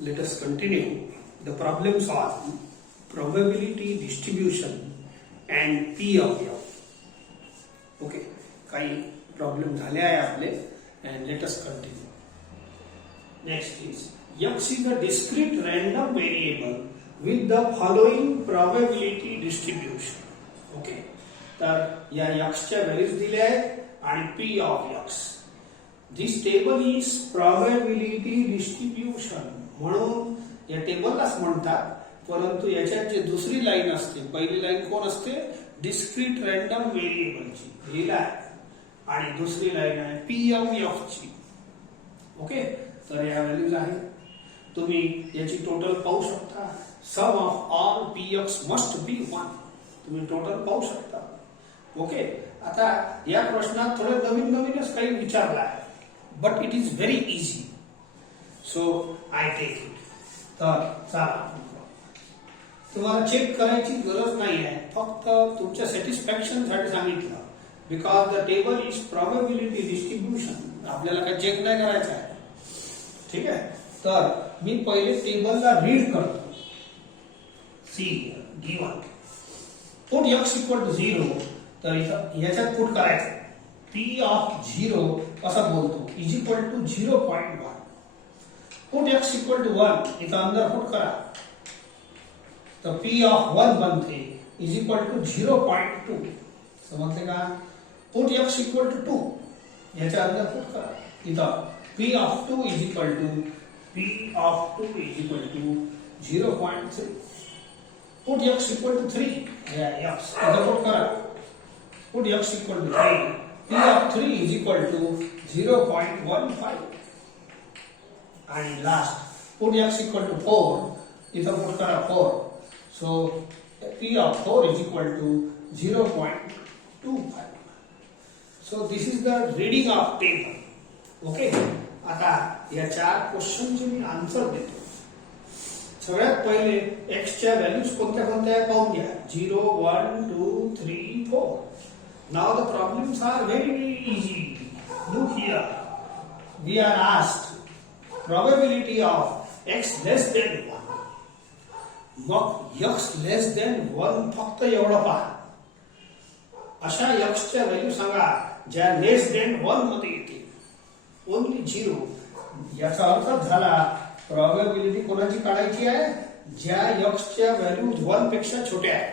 let us continue the problems on probability distribution and P of F. Okay, काही problem झाले आहे आपले and let us continue. Next is X is a discrete random variable with the following probability distribution. Okay, तर या X च्या values दिल्या आहेत आणि P of X. This table is probability distribution. म्हणून या टेबललाच म्हणतात, परंतु याच्यात जे दुसरी लाईन असते, पहिली लाईन कोण असते? डिस्क्रीट रँडम व्हेरिएबलची लिहिला आहे आणि दुसरी लाईन आहे पी ऑफ एफ ची. ओके, तर या व्हॅल्यूज आहेत. तुम्ही याची टोटल पाहू शकता. Sum of all P x must be 1. तुम्ही टोटल पाहू शकता. ओके, आता या प्रश्नात थोडे नवीन नवीनच काही विचारलं आहे, but it is very easy, so I take it. तर चला, तुम्हाला चेक करायची गरज नाही आहे, फक्त तुमच्या सॅटिस्फॅक्शन साठी सांगितलं. Because the table is probability distribution. आपल्याला काय चेक नाही करायचं आहे. ठीक आहे, तर मी पहिले टेबलला रीड करतो. See given put x equal to 0. तर याच्यात पुट करायचं p ऑफ 0 असं बोलतो is equal to 0.1. Put x equal to 1 इथं अंदर पुट करा, तर p ऑफ 1 बनते इज इक्वल टू 0.2. समजले का? पुट x इक्वल टू 2 याच्या अंदर पुट करा, इथं p of 2 is equal to 0.3. Put x equal to 3 x इथं पुट करा, put x equal to 3 p of 3 is equal to 0.15. आणि last put x equal to 4 इथं पुट करा 4. So P of 4 is equal to 0.25. So this is the reading of table. Okay. आता या 4 क्वेश्चनचे मी answer देतो. सगळ्यात पहिले x च्या values कोणत्या कोणत्या आहेत पाहून घ्या. 0, 1, 2, 3, 4. Now the problems are very easy. Look here. We are asked probability of x less than 1. मग x लेस देन 1 फक्त एवढं पहा. अशा x च्या व्हॅल्यू सांगा ज्या लेस देन 1 मध्ये येतील. ओनली 0. याचा अर्थ झाला प्रोबॅबिलिटी कोणाची काढायची आहे? ज्या x च्या व्हॅल्यू 1 पेक्षा छोट्या आहेत.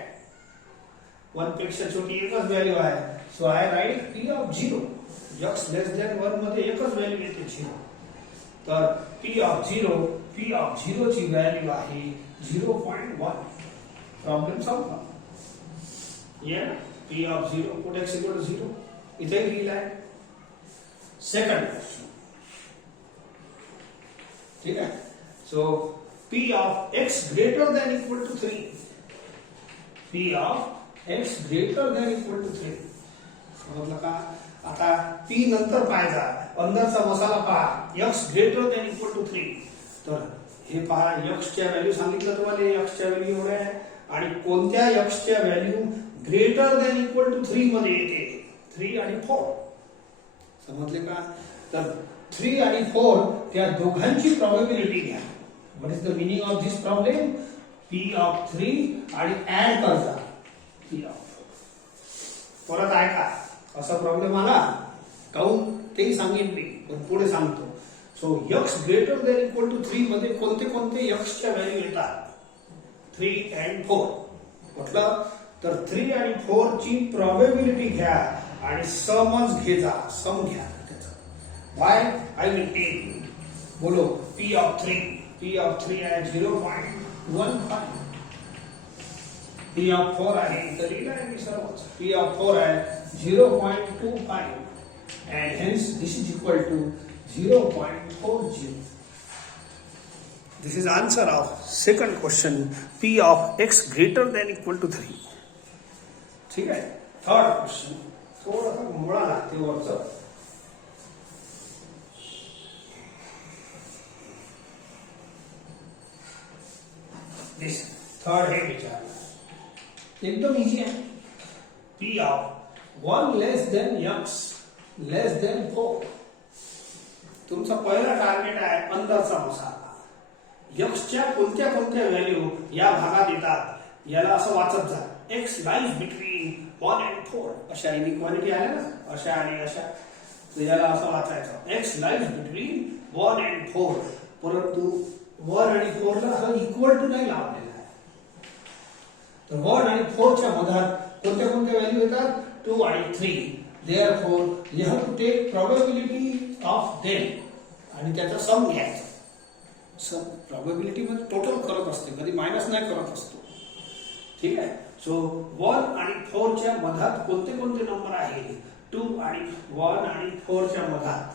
1 पेक्षा छोटी एकच व्हॅल्यू आहे. So I write p of 0. x less than 1 मध्ये एकच व्हॅल्यू येते 0. तर p ऑफ 0 ची व्हॅल्यू आहे 0.1. प्रॉब्लेम संपला. या p of 0 put x equal to 0 इथे लिहिला आहे. Second question. ठीक आहे, so p of x greater than equal to 3. p of x greater than equal to 3. समजलं का? आता p नंतर पाहायचा, अंदरचा मसाला पहा. x greater than equal to 3. तर हे पहा, x च्या व्हॅल्यू सांगितलं तुम्हाला. x च्या व्हॅल्यू एवढ्या आहे आणि कोणत्या x च्या value greater than equal to 3 मध्ये येते? 3 आणि 4. समजले का? तर 3 आणि 4 त्या दोघांची प्रोबॅबिलिटी घ्या. What is the meaning of this problem? p of 3 आणि ऍड करता p ऑफ 4. परत ऐका, असा प्रॉब्लेम आला काऊन तेही सांगेन मी, पण पुढे सांगतो. So x greater than equal to 3 मध्ये कोणते कोणते x च्या व्हॅल्यू येतात? 3 and 4. म्हटलं तर 3 आणि 4 ची प्रोबॅबिलिटी घ्या आणि समच घे जा. सम घ्या त्याचा. व्हाय? I will take. बोलो p ऑफ 3. p ऑफ 3 आहे 0.15. p ऑफ 4 आहे इथे लिहिलं आहे मी सर्वच. p ऑफ 4 आहे 0.25 and hence this is equal to 0.40. This is answer of second question. P of x greater than equal to 3. ठीक आहे. थर्ड क्वेश्चन थोडासा मुळा लागते वरचं. दिस थर्ड हे विचारलं एकदम इझी आहे. P of 1 less than x less than 4. तुमचा पहिला टार्गेट आहे अंदरचा मसाला. यक्षच्या कोणत्या कोणत्या व्हॅल्यू या भागात येतात याला असं वाचत जा. एक्स लाईज बिटवीन 1 and 4 अशा इनइक्वालिटी आल्या ना, अशा आणि अशा, तर याला असं वाचायचं एक्स लाईज बिटवीन 1 and 4. परंतु 1 आणि 4 ला असं इक्वल टू नाही लावलेला आहे. तर 1 आणि 4 च्या मधात कोणत्या कोणत्या व्हॅल्यू येतात? 2 आणि 3. Therefore you have to take probability of them आणि त्याचा सम घ्यायचा. सम प्रोबॅबिलिटी मध्ये टोटल करत असते, कधी मायनस नाही करत असतो. ठीक आहे. सो 1 आणि 4 च्या मधात कोणते कोणते नंबर आहे? 2 आणि 1 आणि 4 च्या मधात.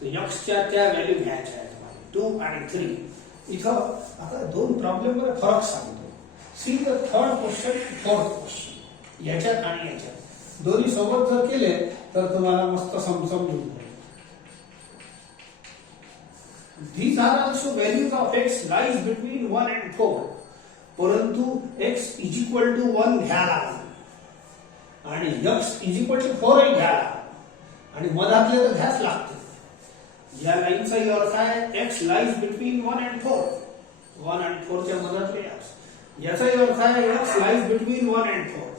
तर यक्षच्या त्या व्हॅल्यू घ्यायच्या आहेत तुम्हाला, 2 आणि 3. इथं आता दोन प्रॉब्लेम मध्ये फरक सांगतो. See the third question, fourth question, याच्यात आणि याच्यात दोन्ही सोबत जर केले तर तुम्हाला मस्त समजून जाईल. These are also values of x lies between 1 and 4. परंतु x is equal to 1 घ्या लागेल आणि x is equal to 4 ही घ्या लागेल आणि मधातले तर घ्याच लागते. या लाईनचा अर्थ आहे x lies between 1 and 4. 1 and 4 च्या मधातले x. याचा अर्थ आहे x lies between 1 and 4.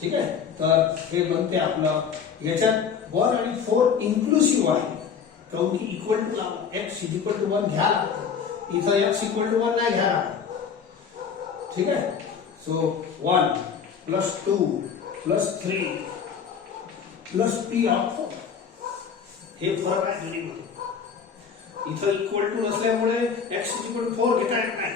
ठीक आहे. तर हे बनते आपलं, याच्यात 1 आणि 4 इन्क्लुसिव्ह आहे, कारण की equal to x is equal to 1 घ्या लागतं. इथं x इक्वल टू 1 नाही घ्या लागतं. ठीक आहे. So 1 plus 2 plus 3 plus p of 4 हे फरक आहे दोन्हीमध्ये. इथं इक्वल टू नसल्यामुळे x इज इक्वल टू 4 घेता येत नाही.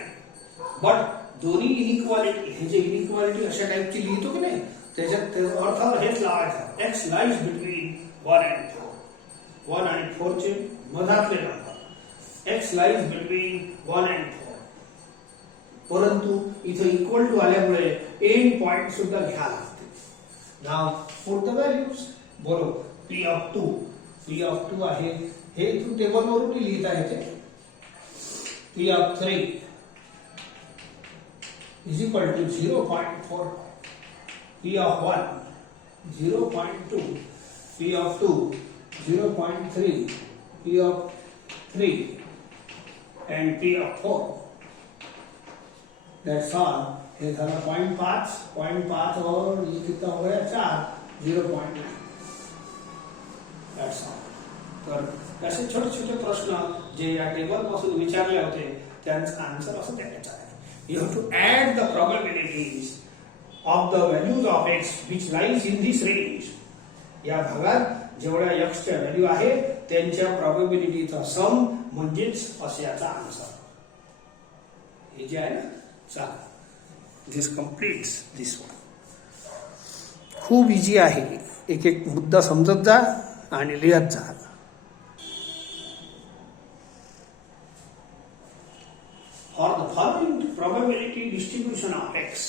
बट दोन्ही इनइक्वालिटी, हे जे इनइक्वालिटी अशा टाइपची लिहितो की नाही, त्याच्यात अर्थ हेच लावायचा, एक्स लाईज बिटवीन 1 and 4. 1 आणि 4 चे मधातले number, x lies between 1 and 4. परंतु इथे इक्वल टू आल्यामुळे एंड पॉइंट सुद्धा घ्या लागते. Now put the values. बोलो p of 2. p of 2 आहे, हे तू टेबल वरून लिहिता येते. p of 3 is equal to 0.4. P of 1 0.2, P of 2 0.3, P of 3 and P of 4. That's all. हे झाला 0.5, 0.5 और ये कितना हो गया 4, 0.9. That's all. तर असे छोटे छोटे प्रश्न जे या टेबल पासून विचारले होते त्यांचा आन्सर असं द्यायचा आहे. You have to add the probabilities of the values of x which lies in this range. या भागात जेवढ्या x च्या व्हॅल्यू आहे त्यांच्या प्रोबॅबिलिटीचा सम म्हणजेच अशाचा आन्सर. हे जे आहे ना, चला दिस कंप्लीट्स दिस वन. खूप इझी आहे. एक एक मुद्दा समजत जा आणि लिहत जा. For the following probability distribution of x,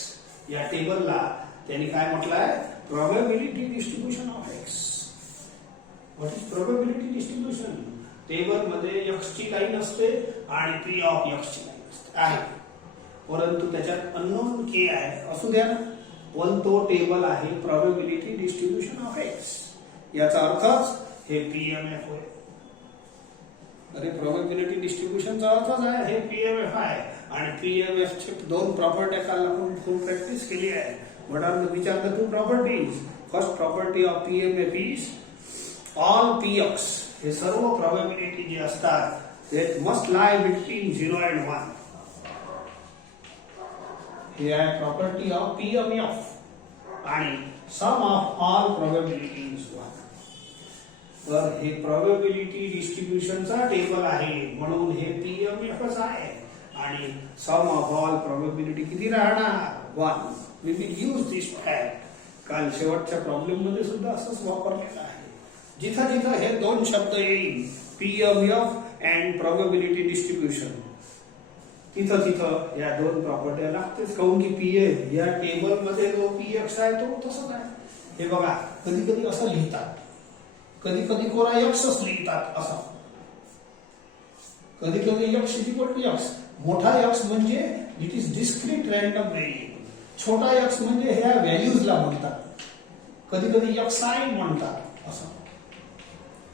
या टेबलला त्यांनी काय म्हटलं आहे? Probability distribution of x. What is probability distribution? Table मध्ये x ची लाईन असते आणि p ऑफ x ची लाईन असते आहे, परंतु त्याच्यात अननोन k आहे. असू द्या ना, पण तो टेबल आहे प्रोबॅबिलिटी डिस्ट्रीब्युशन ऑफ x. याचा अर्थच हे PMF होय. अरे प्रोबॅबिलिटी डिस्ट्रीब्युशनचा अर्थच आहे हे PMF आहे. आणि PMF चे दोन प्रॉपर्टी काल आपण फुल प्रॅक्टिस केली आहे. What are the, which are the two properties? First property of PMF is all px. हे सर्व प्रोबॅबिलिटी जे असतात ते मस्ट लाय बिटवीन 0 and 1. हे आहे प्रॉपर्टी ऑफ PMF आणि सम ऑफ ऑल प्रोबॅबिलिटी इज 1. तर हे प्रोबॅबिलिटी डिस्ट्रीब्युशनचा टेबल आहे म्हणून हे PMFच आहे. आणि सम ऑफ ऑल प्रोबॅबिलिटी किती राहणार? 1. We will use this fact. काल शेवटच्या प्रॉब्लेम मध्ये सुद्धा असंच वापरलेलं आहे. जिथं जिथं हे दोन शब्द येईल, PMF अँड प्रोबॅबिलिटी डिस्ट्रीब्युशन, तिथं तिथं या दोन प्रॉपर्ट्या लागतेच. काऊन की PA या टेबल मध्ये जो PX आहे तो तसंच आहे. हे बघा, कधी कधी असं लिहितात, कधी कधी कोरा एक्सच लिहितात असं, कधी कधी x is equal to x. मोठा x म्हणजे it is discrete random variable. छोटा x म्हणजे ह्या व्हॅल्यूजला म्हणतात. कधी कधी xi म्हणतात असं.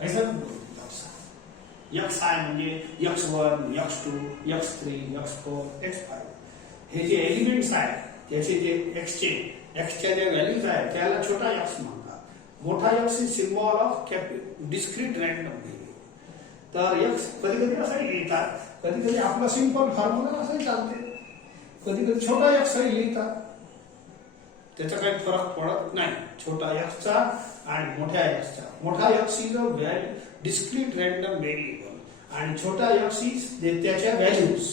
ऐसा एक्स आय म्हणजे x1, x2, x3, x4, x5 हे जे एलिमेंट्स आहेत त्याचे जे एक्सच्या ज्या व्हॅल्यूज आहेत त्याला छोटा एक्स म्हणतात. मोठा x is symbol of discrete random variable. तर एक्स कधी कधी असंही लिहितात, कधी कधी आपला सिंपल फॉर्म्युला असंही चालते, कधी कधी छोटा एक्सही लिहितात. त्याचा काही फरक पडत नाही छोटा एक्सचा आणि मोठ्या एक्सचा. मोठा x is a discrete random variable आणि छोटा एक्स इज त्याच्या व्हॅल्यूज.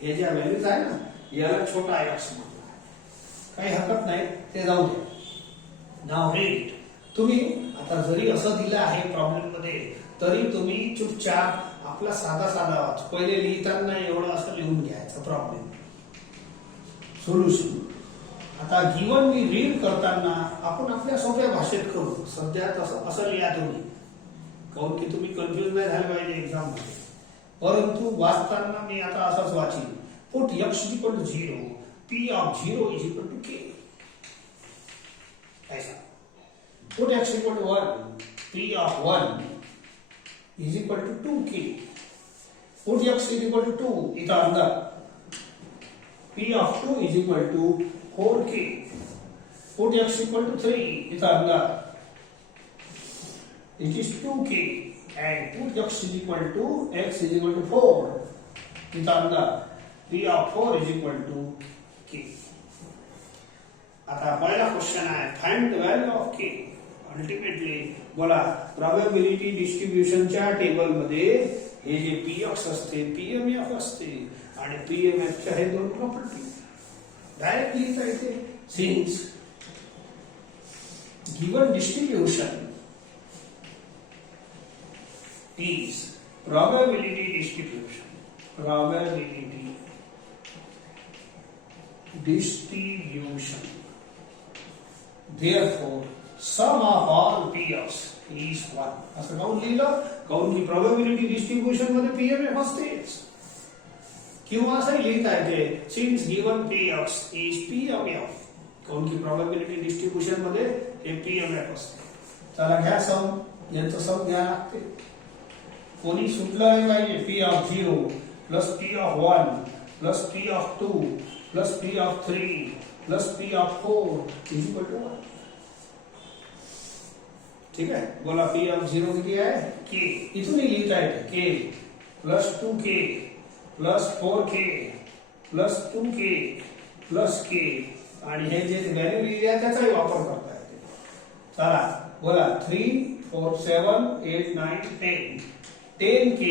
हे ज्या व्हॅल्यूज आहे ना याला छोटा एक्स म्हणतात. काही हरकत नाही, ते जाऊ दे. Now read. तुम्ही आता जरी असं दिलं आहे प्रॉब्लेम मध्ये तरी तुम्ही चुपचाप आपला साधा पहिले लिहिताना एवढं असं लिहून घ्यायचं प्रॉब्लेम सोल्युशन. आता गिवन मी रीड करताना आपण आपल्या सोप्या भाषेत करू. सध्या असं लिहा तुम्ही, काऊन की तुम्ही कन्फ्युज नाही झाले पाहिजे एक्झाम मध्ये. परंतु वाचताना मी आता असंच वाचीन. Put x equal to 0, p of 0 is equal to k. ऐसा put x equal to 1, p of 1 is equal to 2k. Put x is equal to 2 इथं अंदर p of 2 is equal to 4k. Put x equal to 3 इधर अंदर it is 2k and put x is equal to 4 इधर अंदर p of 4 is equal to k. आता पहिला question आहे find the value of k. Ultimately बोला probability डिस्ट्रीब्युशनच्या table मध्ये हे जे px असते pmf असते आणि pmf च्या हे दोन प्रॉपर्टी डायरेक्टली लिहिता येते. Since given distribution is probability distribution therefore sum of all px is 1. असं काऊन लिहिलं? काऊन की प्रोबॅबिलिटी डिस्ट्रीब्युशन मध्ये pmf असतेच. किंवा असं लिहिता येते since given px is pmf. काऊन की प्रोबॅबिलिटी डिस्ट्रीब्युशन मध्ये हे pmf असते. चला घ्या सम, यांचं सम घ्या लागते. कोणी सुटलं नाही पाहिजे. p of 0 plus p of 1 plus p of 2 plus p of 3 plus p of 4 is equal to 1. ठीक आहे. बोला p ऑफ 0 किती आहे? k. इथून लिहिता येते k plus 2k plus 4k plus 2k plus k आणि हे जे व्हॅल्यू लिहिली आहे त्याचाही वापर करता येते. चला बोला 3 4 7 8 9 10. 10k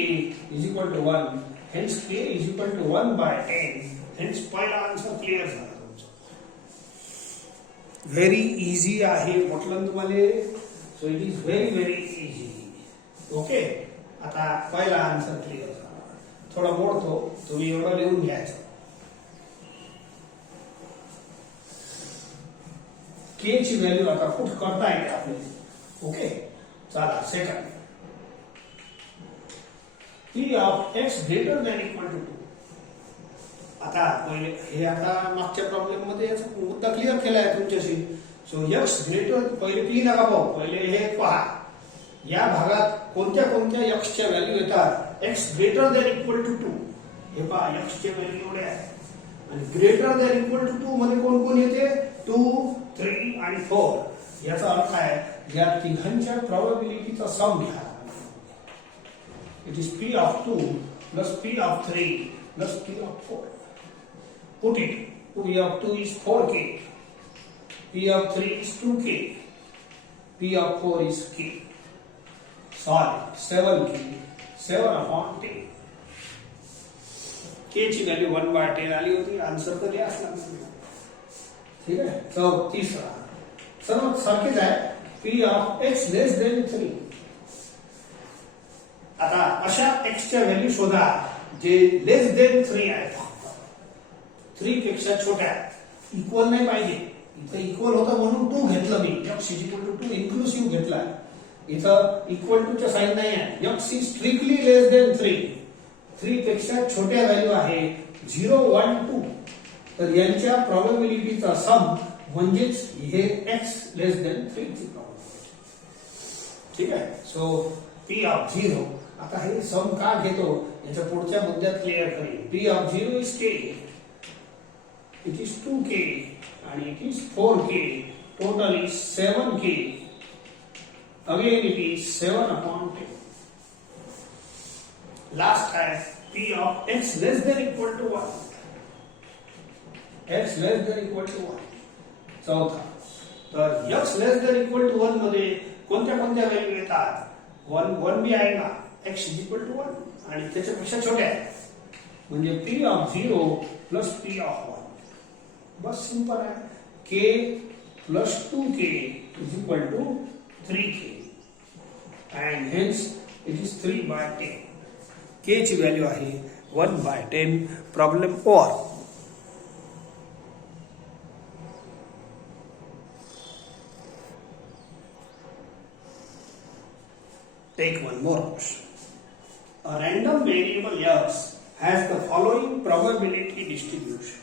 is equal to 1. Hence k is equal to 1 by 10. Hence पहिला आन्सर क्लिअर झाला तुमचा. व्हेरी इझी आहे म्हटलं तुम्हाला. So it is very very easy. Okay. आता पहिला आन्सर क्लिअर झाला. थोडा मोडतो, तुम्ही एवढं लिहून घ्यायचं. के ची व्हॅल्यू आता पुट करता येते आपल्याला. ओके. चला second p of x greater than equal to 2. आता पहिले हे आता मागच्या प्रॉब्लेम मध्ये याचा मुद्दा क्लिअर केला आहे तुमच्याशी. सो x ग्रेटर पहिले p नका पाहू, पहिले हे पहा या भागात कोणत्या कोणत्या x च्या व्हॅल्यू येतात. x greater than equal to 2 हे पहा x चे व्हॅल्यू एवढे आहे. आणि ग्रेटर दॅन इक्वल टू 2 मध्ये कोण कोण येते? 2 3 आणि 4. याचा अर्थ आहे या तिघांच्या प्रोबॅबिलिटीचा सम घ्या. It is p of 2 plus p of 3 plus p of 4. Put it. p of 2 is 4k, p of 3 is 2k, p of 4 is k. Solve 7k 7 upon 10. k ची व्हॅल्यू 1 बाय 10 आली होती. आन्सर तर लिहाच लागणार. ठीक आहे. चौ तिसरा सर्व सारखेच आहे. p of x less than 3. आता अशा x च्या व्हॅल्यू शोधा जे लेस देन 3 आहे. 3 पेक्षा छोट्या. इक्वल नाही पाहिजे. इथे इक्वल होता म्हणून 2 घेतलं मी. x is equal to 2 inclusive घेतला. इथं इक्वल टू च्या साइन नाही आहे. x is strictly less than 3. 3 पेक्षा छोट्या व्हॅल्यू आहे 0 1 2. तर यांच्या प्रोबॅबिलिटीचा सम म्हणजेच हे x लेस देन 3 ची प्रोबॅबिलिटी. ठीक आहे. सो p ऑफ 0 आता हे सम का घेतो याच्या पुढच्या मुद्द्यात क्लिअर करेल. P of 0 is K, it is 2k आणि it is 4k, total is 7k. Again it is 7/10. Last है p of x less than equal to 1. x less than equal to 1. चौथा, तर x less than equal to 1 मध्ये कोणत्या कोणत्या value येतात? 1 बी आहे ना, x is equal to 1 आणि त्याच्यापेक्षा छोट्या आहेत म्हणजे p of 0 plus p of 1. Bus simple आहे. k plus 2k is equal to 3k and hence it is 3/10. k ची व्हॅल्यू आहे 1/10. Problem over. Take one more question. A random variable x has the following probability distribution.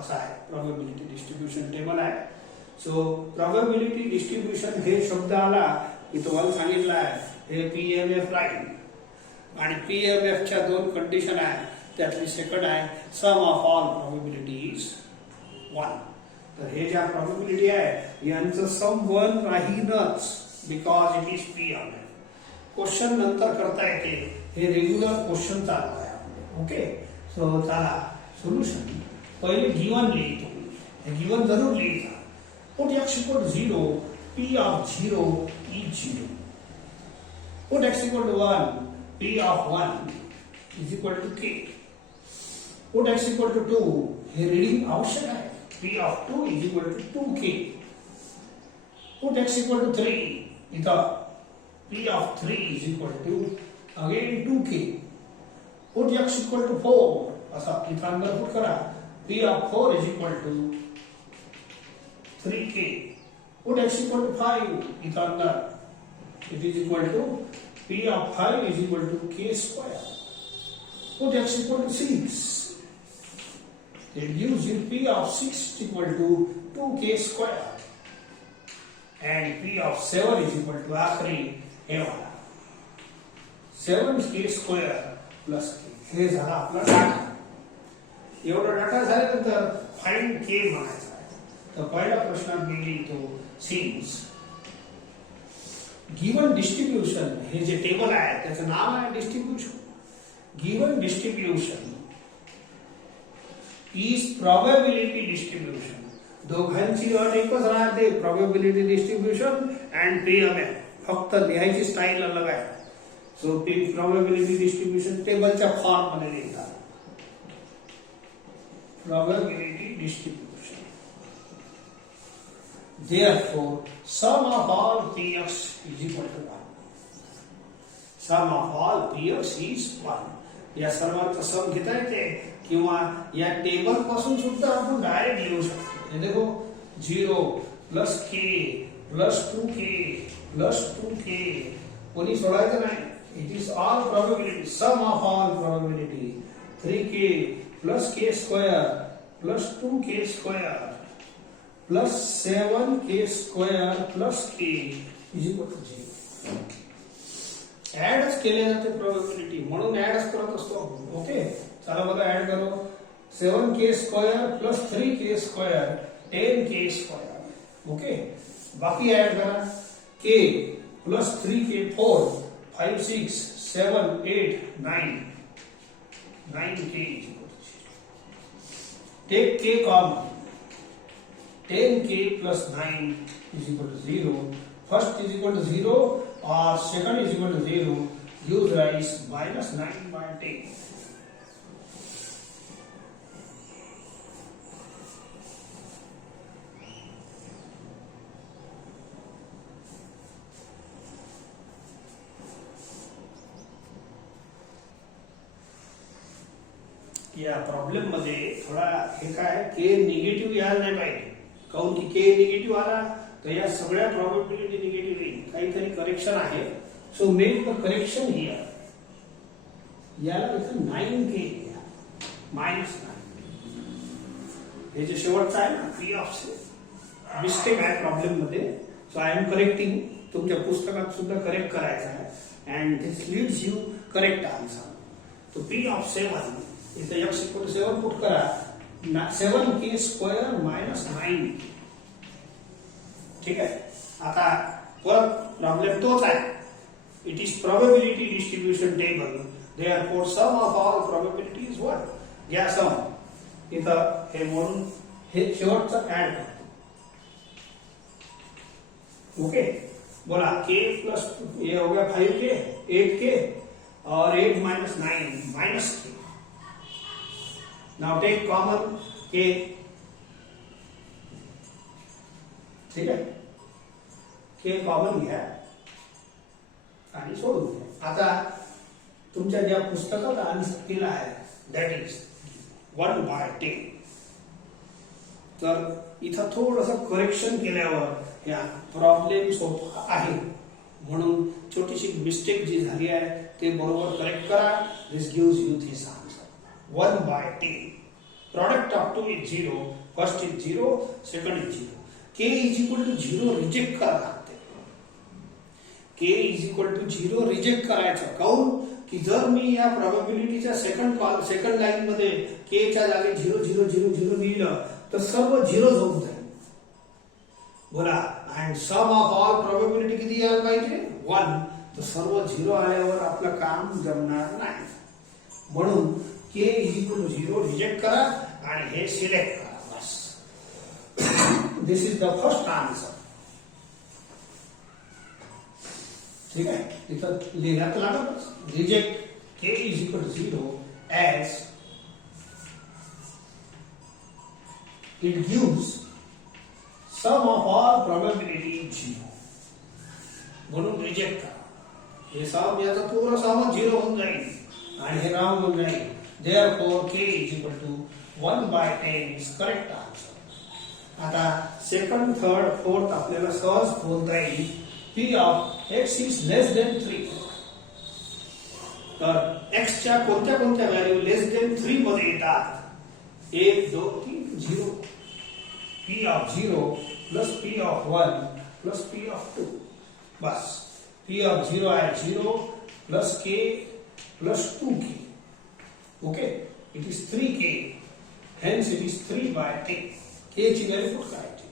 असा आहे probability distribution table आहे. So probability distribution हे शब्द आला की तुम्हाला सांगितलं आहे हे PMF राहील आणि PMF च्या दोन कंडिशन आहे. त्यातली सेकंड आहे सम ऑफ ऑल प्रोबॅबिलिटीज 1. तर हे ज्या प्रोबॅबिलिटी आहे यांचं सम 1 राहीनच because it is PMF. Question नंतर करता येते, हे रेग्युलर क्वेश्चन चालू आहे. ओके, सो चला सोल्युशन. पहिले गिवन लिहितो. हे गिवन जरूर लिहिता. Put x equal to 0, p of 0 is 0. Put x equal to 1, p of 1 is equal to k. Put x equal to 2, हे रीडिंग आवश्यक आहे. p of 2 is equal to 2k. Put x equal to 3, इथं p of 3 is equal to again 2k. Put x equal to 4, असा इथं अंदर put करा. p of 4 is equal to 3k. Put x equal to 5, इथं अंदर it is equal to p of 5 is equal to k square. Put x equal to 6, it gives you p of 6 is equal to 2k square and p of 7 is equal to आखरी हे वाला 7k square plus k. हे झाला आपला data. एवढा data झाल्यानंतर find k म्हणायचा आहे. तर पहिला प्रश्न मी लिहितो सिन्स गिवन डिस्ट्रीब्यूशन. हे जे टेबल आहे त्याचं नाव आहे distribution. Given distribution is probability distribution. दोघांची अट एकच राहते, प्रोबॅबिलिटी डिस्ट्रीब्यूशन अँड PMF. फक्त लिहायची स्टाईल अलग आहे. सो प्रोबॅबिलिटी डिस्ट्रीब्यूशन टेबलच्या फॉर्म मध्ये लिहितात. Probability distribution. Therefore, sum of all px is equal to 1. Sum of all px is 1. या सर्वांचा सम घेता येते किंवा या टेबल पासून सुद्धा आपण डायरेक्ट लिहू शकतो. हे देखो 0 plus k plus 2k plus 2k. कोणी सोडायचं नाही. It is all probability. Sum of all probability 3k plus k square plus 2k square plus 7k square plus k is equal to 0. ऍडच केले जाते प्रोबॅबिलिटी म्हणून ऍडच करत असतो. ओके, चला बघा ऍड करो. 7k square plus 3k square 10k square. Okay, बाकी ऍड करा. k plus 3k 4 5 6 7 8 9 9k. Take k common. 10k plus 9 is equal to 0. First is equal to 0 or second is equal to 0. Use rise minus 9/10. या problem मध्ये थोडा हे काय के negative यायला नाही पाहिजे. काऊन की के निगेटिव्ह आला तर या सगळ्या प्रोबॅबिलिटी निगेटिव्ह येईल. काहीतरी करेक्शन आहे. So make the correction here. याला इथं 9k -9. हे जे शेवटचं आहे ना p ऑफ मिस्टेक आहे प्रॉब्लेम मध्ये. So I am correcting. तुमच्या पुस्तकात सुद्धा करेक्ट करायचं आहे and this leads you correct answer. तो पी ऑफ 7 इथे x इक्वल टू 7 पुट करा 7k स्क्वेअर मायनस 9. ठीक आहे. आता परत प्रॉब्लेम तोच आहे. It is probability distribution table. Therefore, sum of all probability is what? घ्या सम. इथं हे म्हणून हे शेवटचं ऍड करतो. ओके बोला k प्लस ये हो गया 5k 8k और 8 minus 9 minus k. Now take common k. ठीक है. k कॉमन घ्या आणि सोडून द्या. आता तुमच्या ज्या पुस्तकात आन्सर दिला आहे दॅट इज 1/10. तर इथं थोडंसं करेक्शन केल्यावर या प्रॉब्लेम सोडवा आहे म्हणून छोटीशी मिस्टेक जी झाली आहे ते बरोबर करेक्ट करा. This gives you this answer 1/10. Product of 2 is 0. First is 0 second is 0. k is equal to 0 reject करा लागते. k is equal to 0 reject करायचं. काऊन की जर मी या प्रोबॅबिलिटीच्या सेकंड लाईन मध्ये k च्या जागी 0 0 0 0 लिहिलं तर सर्व झिरो होऊन जाईल. बोला and sum of all probability किती यायला पाहिजे 1. तर सर्व झिरो आल्यावर आपलं काम जमणार नाही. म्हणून k is equal to 0 reject करा आणि हे सिलेक्ट करा. बस this is the first answer. ठीक आहे. इथं लिहिण्यात लागतच. Reject k is equal to 0 as it gives sum of all probability 0. म्हणून रिजेक्ट करा. हे सम याचा पूर्ण सम 0 होऊन जाईल आणि हे राउंड होऊन जाईल. therefore k is equal to 1/10 is correct answer. आता सेकंड थर्ड फोर्थ आपल्याला सहज बोलता येईल. p of x is less than 3. तर x च्या कोणत्या कोणत्या व्हॅल्यू लेस देन 3 मध्ये येतात. 1 2 3 0. p of 0 plus p of 1 plus p of 2. Bus p of 0 आहे 0 plus k plus 2k. Okay it is 3k. hence it is 3/10. k ची value put करायची.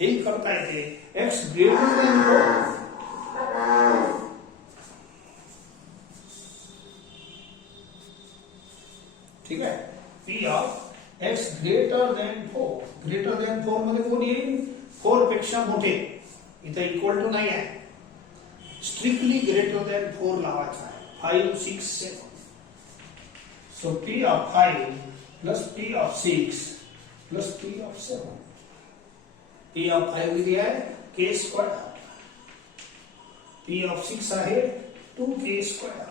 हे करता येते. x greater than 4. ठीक आहे. p of x greater than 4. Greater than 4 मध्ये कोण येईल 4 पेक्षा मोठे. इथे इक्वल टू नाही आहे. स्ट्रिक्टली ग्रेटर दॅन 4 लावायचा आहे. 5 6 7. So p of 5 plus p of 6 plus p of 7. p of 5 किती आहे k स्क्वेअर. p of 6 आहे 2k स्क्वेअर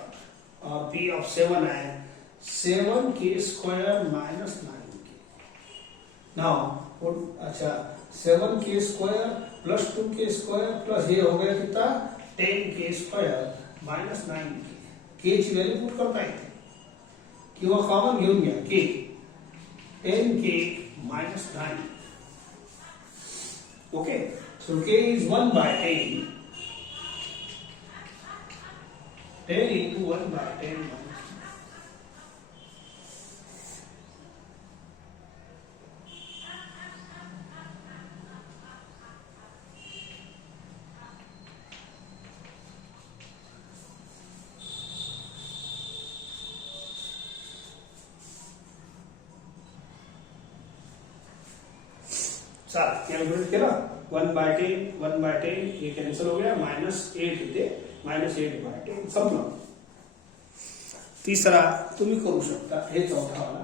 और p of 7 आहे 7k square minus 9k. Now अच्छा 7k square plus 2k square plus ये हो गया कितना 10k square minus 9k. k ची व्हॅल्यू पुट करता येते किंवा कॉमन घेऊन घ्या. k 10k minus 9. Okay so k is 1/10. 10 into 1/10 minus 9. चला कॅल्क्युलेट केला. 1/10 1/10 ये कैंसिल हो गया. -8 इथे -8/10 संपलं. तीसरा तुम्ही करू शकता. हे चौथा वाला.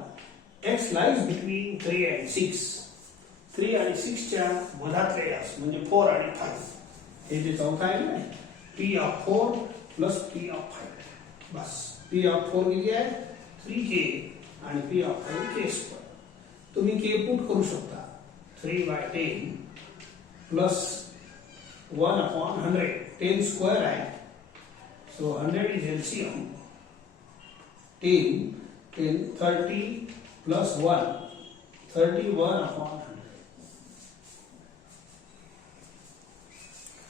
x lies between 3 and 6. 3 आणि 6 च्या मधातले x म्हणजे 4 आणि 5. हे जे चौथा आहे ना p of 4 plus p of 5. Bus p of 4 किती आहे 3k आणि p of 5 k स्क्वेअर. तुम्ही k पुट करू शकता. 3/10 plus 1/100. 10 स्क्वेअर आहे. So 100 is LCM. 10 30 plus 1 31/100.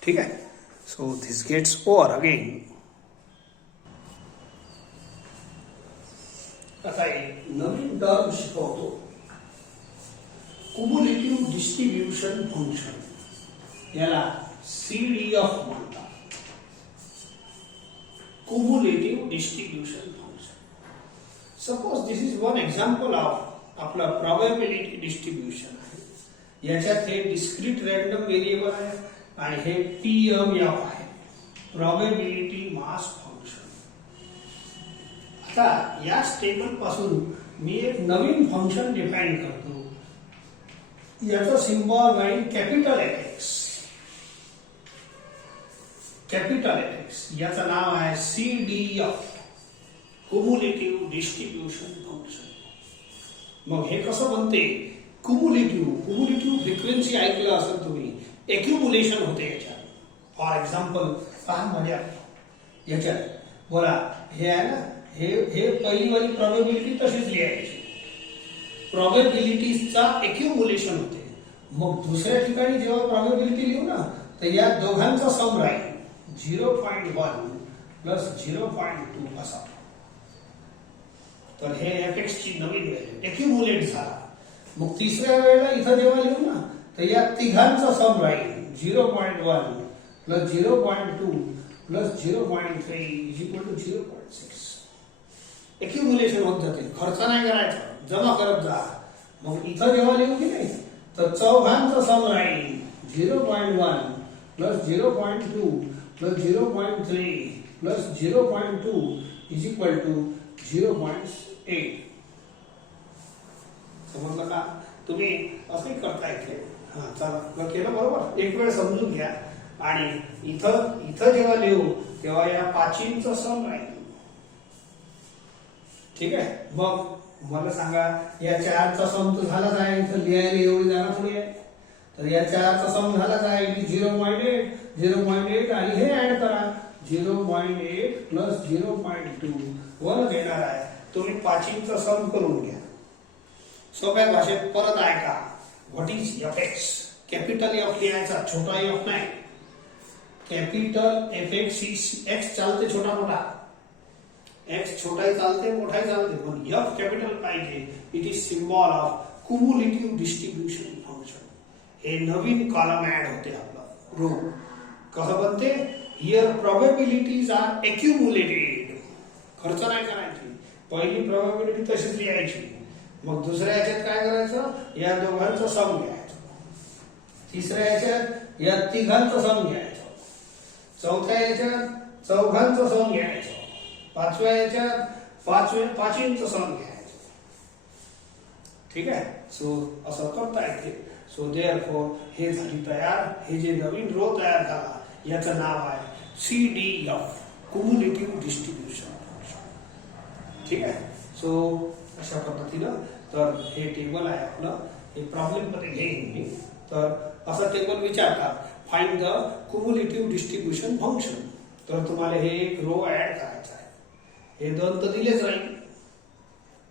ठीक है. So this gets over again. आता एक नवीन टर्म शिकवतो, क्युमुलेटिव्ह डिस्ट्रीब्युशन फंक्शन, याला CDF म्हणतात. Cumulative distribution function. Suppose this is one example of आपला प्रोबॅबिलिटी डिस्ट्रीब्युशन आहे. याच्यात हे डिस्क्रीट रॅन्डम व्हेरिएबल आहे आणि हे PMF आहे, प्रोबॅबिलिटी मास फंक्शन. आता या टेबल पासून मी एक नवीन फंक्शन डिफाइन करतो. याचा सिम्बॉल राहील कॅपिटल Fx. कॅपिटल Fx याचं नाव आहे CDF, क्युमुलेटिव्ह डिस्ट्रीब्युशन फंक्शन. मग हे कसं बनते? क्युमुलेटिव्ह फ्रिक्वेन्सी ऐकलं असेल तुम्ही, एक्युमुलेशन होते याच्यात. फॉर एक्झाम्पल पहा माझ्या याच्यात बोला, हे आहे ना, हे पहिली वाली प्रोबॅबिलिटी तशीच लिहायची. प्रोबॅबिलिटीचा एक्युमुलेशन होते. मग दुसऱ्या ठिकाणी जेव्हा प्रोबॅबिलिटी लिहू ना, तर या दोघांचा सम राहील 0.1 प्लस 0.2 असा. तर हे Fx ची नवीन व्हॅल्यू एक्युमुलेट झाला. मग तिसऱ्या वेळेला इथं जेव्हा लिहू ना, तर या तिघांचा सम राहील 0.1 plus 0.2 plus 0.3 is equal to 0.6. Accumulation होत जाते, खर्च नाही करायचा, जमा करत जा. मग इथं जेव्हा लिहू की नाही, तर चौघांचा सम राहील 0.1 plus 0.2 plus 0.3 plus 0.2 is equal to 0.8. समजलं का? तुम्ही असंही करता येते. हा चला, केलं बरोबर. एक वेळ समजून घ्या. आणि इथं जेव्हा लिहू तेव्हा या पाचींचा सम राहील. ठीक आहे. मग मला सांगा, या चारचा सम तर झालाच आहे, इथं लिहायला एवढी जागा थोडी आहे. तर या चारचा सम झालाच आहे, 0.8 आणि हे ऍड करा 0.8 प्लस 0.2 वर येणार आहे. तुम्ही पाचींचा सम करून घ्या. सोप्या भाषेत परत ऐका. What is Fx? Capital F लिहायचा, छोटा F नाही. कॅपिटल Fx X चालते छोटा मोठा, X छोटाही चालते मोठाही चालते, पण F कॅपिटल पाहिजे. It is symbol of cumulative distribution function. हे नवीन कॉलम ऍड होते आपला रो. कसं बनते? Here probabilities are accumulated. खर्च नाही करायची, पहिली प्रोबॅबिलिटी तशीच लिहायची. मग दुसऱ्या याच्यात काय करायचं? या दोघांचा सम घ्यायचा. तिसऱ्या याच्यात या तिघांचा सम घ्यायचा. चौथ्या याच्यात चौघांचा सम घ्यायचा. पाचव्या याच्यात पाचींचा सम घ्यायचा. ठीक आहे. सो असं करता येते. सो देअरफॉर हे झाली तयार. हे जे नवीन रो तयार झाला याचं नाव आहे CDF, क्युमुलेटिव्ह डिस्ट्रीब्युशन फंक्शन. ठीक आहे. सो अशा पद्धतीनं तर हे टेबल आहे आपलं. हे प्रॉब्लेम मध्ये घेईन मी. तर असं टेबल विचारतात, फाइंड द क्युमुलेटिव्ह डिस्ट्रीब्युशन फंक्शन. तर तुम्हाला हे एक रो ऍड करायचा आहे. हे दोन तर दिलेच राहील.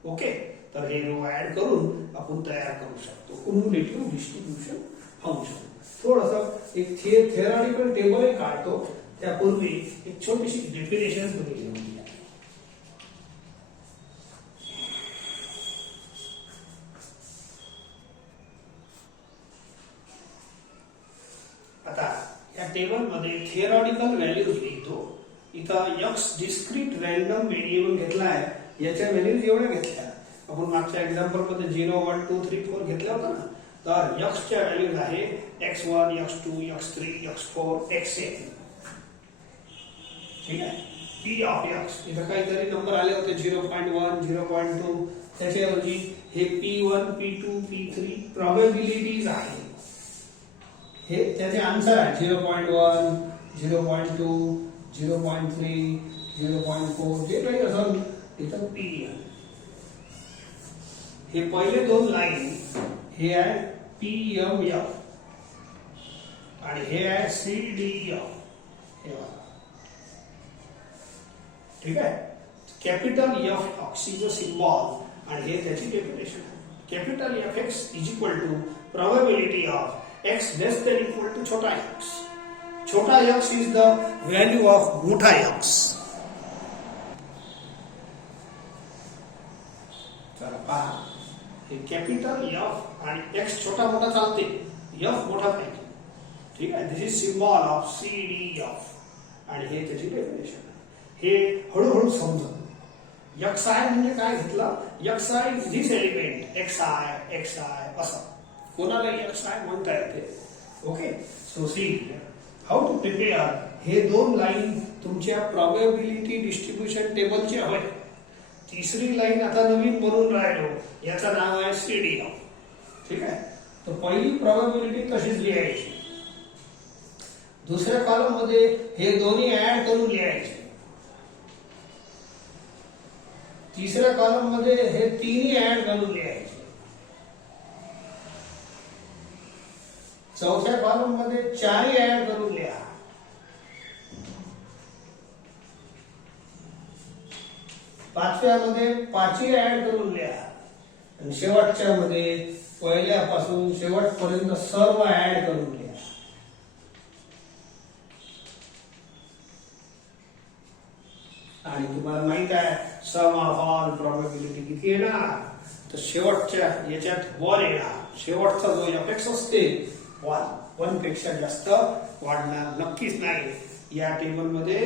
ओके. तर हे रो ऍड करून आपण तयार करू शकतो क्युमुलेटिव्ह डिस्ट्रीब्युशन फंक्शन. थोडस एक थिअरॉटिकल टेबल काढतो. त्यापूर्वी एक छोटीशी डेफिनेशन तुम्ही घेऊन घ्या. आता या टेबल मध्ये थिअरॉटिकल व्हॅल्यूज लिहितो. इथं X डिस्क्रीट रॅन्डम व्हेरिएबल घेतला आहे. याच्या व्हॅल्यूज एवढ्या घेतल्या. आपण मागच्या एक्झाम्पल मध्ये 0, 1, 2, 3, 4 घेतल्या होता ना. तर X च्या व्हॅल्यूज आहे X1, X2, X3, X4, Xn. ठीक आहे. P ऑफ X इथं काहीतरी नंबर आले होते 0.1, 0.2. त्याच्याऐवजी हे P1, P2, P3 प्रोबॅबिलिटीज आहे. हे त्याचे आन्सर आहे 0.1, 0.2, 0.3, 0.4 जे काही असेल इथं P आहे. हे पहिले दोन लाईन हे आहे PMF आणि हे आहे CDF. हे बघा. ठीक आहे. कॅपिटल F ऑक्सीचं सिम्बॉल आणि हे त्याची डेफिनेशन आहे. Capital Fx is equal to probability of X less than equal to छोटा x छोटा x is the value of मोठा x. चला पहा, हे कॅपिटल F आणि x छोटा मोठा चालते, F मोठा पाहिजे. ठीक आहे, दिस इज सिम्बॉल ऑफ CDF आणि हे त्याची डेफिनेशन आहे. हे हळूहळू समजून xi म्हणजे काय घेतलं, xi is this element xi असं कोणाला xi म्हणता येते. Okay, so see how to prepare. हे दोन लाईन तुमच्या प्रोबॅबिलिटी डिस्ट्रीब्युशन टेबलचे हवे. तिसरी लाईन आता नवीन बनवून राहिलो, याचं नाव आहे CDF. ठीक आहे, तर पहिली प्रोबॅबिलिटी तशीच लिहायची, दुसऱ्या कॉलम मध्ये हे दोन्ही ऍड करून लिहायचे, तिसऱ्या कॉलम मध्ये हे तिन्ही ऍड करून लिहायचे, चौथ्या कॉलम मध्ये चारही ऍड करून लिहा, पाचव्या मध्ये पाचही ऍड करून लिहा आणि शेवटच्या मध्ये पहिल्यापासून शेवटपर्यंत सर्व ऍड करून लिहा. आणि तुम्हाला माहित आहे सम ऑफ ऑल प्रोबॅबिलिटी किती येणार, तर शेवटच्या याच्यात 1 येणार. शेवटचा जो अपेक्स असते 1 पेक्षा जास्त वाढणार नक्कीच नाही. या टेबल मध्ये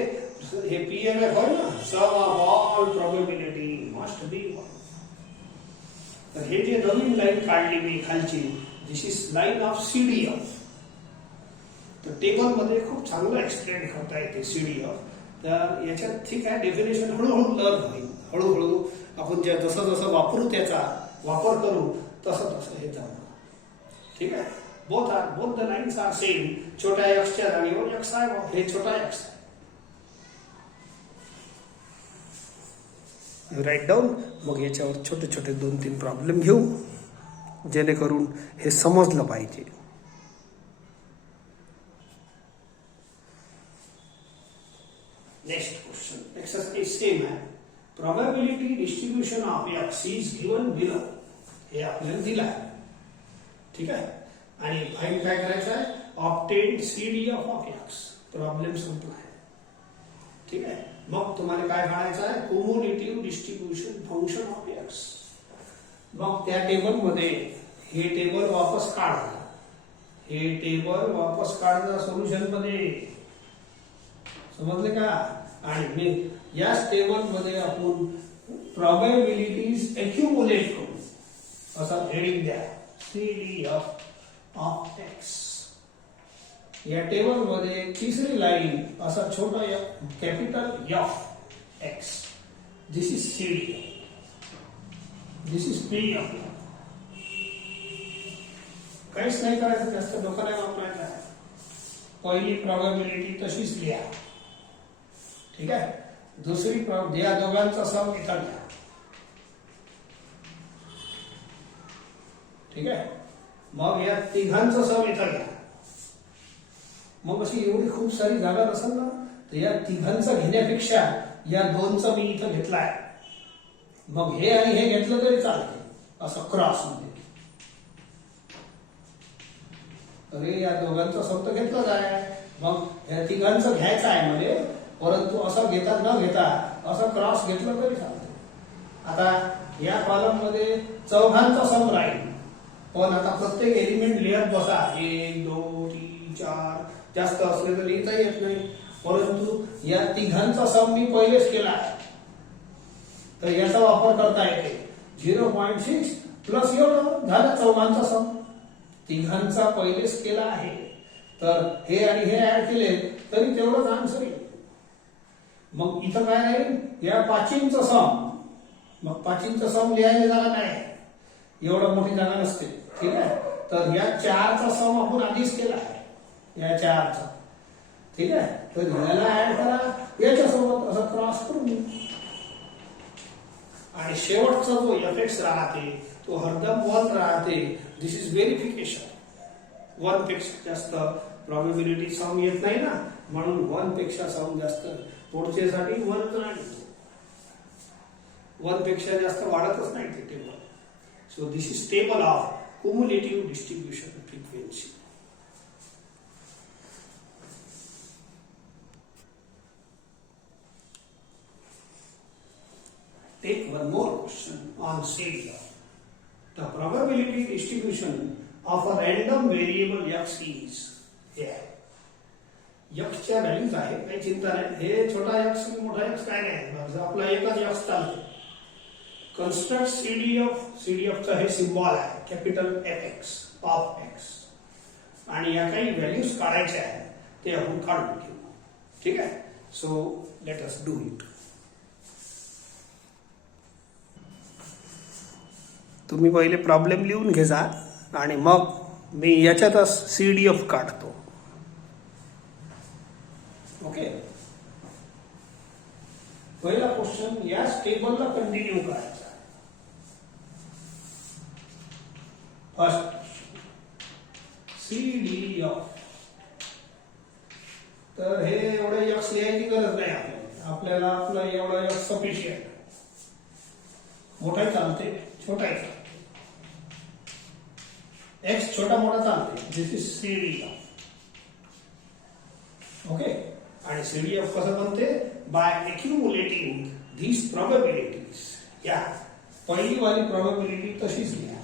हे PMF होय ना, sum of all probability must be 1. तर हे जे नवीन लाईन काढली मी खालची, this is line of CDF. तर टेबल मध्ये खूप चांगलं एक्सप्लेन करता येते CDF. तर याच्यात ठीक आहे, डेफिनेशन हळूहळू लर्न होईल. हळूहळू आपण जसं जसं वापरू, त्याचा वापर करू, तसं तसं हे जाणार. ठीक आहे, both the lines are same. छोट्या एक्सच्या जागेवर x आहे, हे छोटा x आहे. Write down. मग याच्यावर छोटे छोटे 2-3 प्रॉब्लेम घेऊ, जेणेकरून हे समजलं पाहिजे. नेक्स्ट क्वेश्चन, एक्सरसाइज सेम आहे. Probability distribution of x is given below. हे आपल्याला दिलं आहे. ठीक आहे, आणि फाइंड काय करायचं आहे, obtain CDF of x. Problem संपला आहे. ठीक आहे, मग तुम्हाला काय काढायचं आहे, क्युमुलेटिव्ह डिस्ट्रीब्युशन फंक्शन ऑफ x. मग त्या टेबल मध्ये हे टेबल वापस काढा, हे टेबल वापस काढा सोल्युशन मध्ये. समजले का? आणि मी याच टेबल मध्ये आपण प्रोबॅबिलिटीज एक्युमुलेट करू, असं हेडिंग द्या, CDF ऑफ x. या टेबल मध्ये तिसरी लाईन असा छोटा capital F x. This is CDF, this is PF. काहीच नाही करायचं, जास्त डोकं नाही वापरायचं आहे. पहिली प्रोबॅबिलिटी तशीच लिहा. ठीक आहे, दुसरी या दोघांचा सम इथं घ्या. ठीक आहे, मग या तिघांचा सम इथं घ्या. मग अशी एवढी खूप सारी जागा नसेल ना, तर या तिघांचा घेण्यापेक्षा या दोनचा मी इथं घेतलाय, मग हे आणि हे घेतलं तरी चालते, असं क्रॉस मध्ये. अरे या दोघांचा सम तर घेतलाच आहे, मग या तिघांचं घ्यायचं आहे म्हणजे, परंतु असं घेता न घेता असं क्रॉस घेतलं तरी चालते. आता या कॉलम मध्ये चौघांचा सम राहील, पण आता प्रत्येक एलिमेंट लिहत बसा, 1 2 3 4 जास्त असले तर लिहिता येत नाही. परंतु या तिघांचा सम मी पहिलेच केला आहे, तर याचा वापर करता येते. 0.6 प्लस एवढं झालं चौघांचा सम. तिघांचा पहिलेच केला आहे, तर हे आणि हे ऍड केले तरी तेवढंच आन्सर येईल. मग इथं काय राहील, या पाचींचं सम. मग पाचींचं सम लिहायला जागा नाही, एवढं मोठी जागा नसते. ठीक आहे, तर या 4चा सम आपण आधीच केला आहे, या 4चा. ठीक आहे, तर ह्याला ऍड करा याच्यासोबत, असं क्रॉस करून. आणि शेवटचा जो एफएक्स राहते तो हरदम 1 राहते. दिस इज व्हेरिफिकेशन. 1 पेक्षा जास्त प्रोबॅबिलिटी सम येत नाही ना, म्हणून 1 पेक्षा सम जास्त पुढच्यासाठी 1च राहील. 1 पेक्षा जास्त वाढतच नाही ते table. So this is table of cumulative distribution frequency. take one more question on CDF. The probability distribution of a random variable x is here. x च्या व्हॅल्यूज आहे, काही चिंता नाही. हे छोटा x की मोठा x काय नाही, आपला एकच x चालतो. कन्स्ट्रक्ट CDF चा हे सिम्बॉल आहे कॅपिटल Fx ऑफ x, आणि या काही व्हॅल्यूज काढायच्या आहेत ते आपण काढून घेऊ. ठीक आहे. So let us do it. तुम्ही पहिले प्रॉब्लेम लिहून घे जा आणि मग मी याच्यातच CDF काढतो. ओके. पहिला क्वेश्चन याच टेबलला कंटिन्यू करायचा. First CDF. तर हे एवढं x लिहायची गरज नाही आपल्याला आपलं एवढं x सफिशियंट. मोठाही चालते, छोटाही चालते. x छोटा मोठा चालते. This is CDF. ओके. आणि CDF कसं बनते? By accumulating these probabilities. या पहिली वाली प्रोबॅबिलिटी तशीच लिहा.